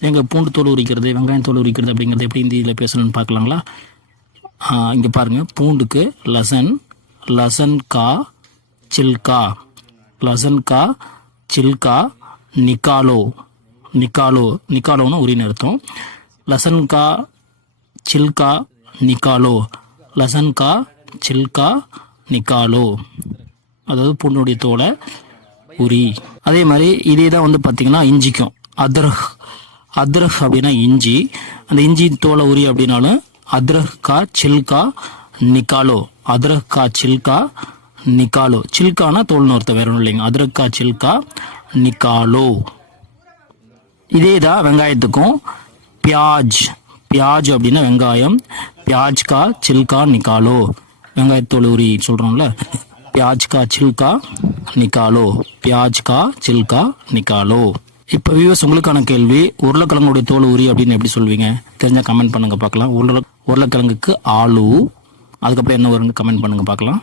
எங்கள் பூண்டு தோல் உரிக்கிறது, வெங்காயம் தோல் உரிக்கிறது அப்படிங்கிறது எப்படி இந்தியில் பேசணும்னு பார்க்கலாங்களா? இங்கே பாருங்கள், பூண்டுக்கு லசன், லசன் கா சில்கா, லசன் கா சில்கா நிக்காலோ, நிக்காலோ நிக்காலோன்னு உரின்னு அர்த்தம். லசன் கா சில்கா நிக்காலோ, லசன் கா சில்கா நிக்காலோ, அதாவது பூண்டுடைய தோலை உரி. அதே மாதிரி இதே தான் வந்து பார்த்திங்கன்னா இஞ்சிக்கும். அத்ரக், அத்ரக் அப்படின்னா இஞ்சி, அந்த இஞ்சி தோலை உரி அப்படின்னாலும் அத்ரக் கா சில்கா நிக்காலோ, அத்ரக் கா சில்கா நிக்காலோ. சில்கானா தோல்னு ஒருத்தர் வேற ஒன்றும் இல்லைங்க. அத்ரக் கா சில்கா நிக்காலோ. இதே தான் வெங்காயத்துக்கும். பியாஜ், பியாஜ் அப்படின்னா வெங்காயம், பியாஜ் கா சில்கா நிக்காலோ, வெங்காயத்தோல் உரி சொல்கிறோம்ல, பியாஜ் கா சில்கா நிக்காலோ, பியாஜ் கா சில்கா நிக்காலோ. இப்போ வியூவர்ஸ், உங்களுக்கான கேள்வி, உருளைக்கிழங்குடைய தோல் உரி அப்படின்னு எப்படி சொல்வீங்க? தெரிஞ்சால் கமெண்ட் பண்ணுங்கள் பார்க்கலாம். உருளைக்கிழங்குக்கு ஆலு, அதுக்கப்புறம் என்ன வரும்னு கமெண்ட் பண்ணுங்கள் பார்க்கலாம்.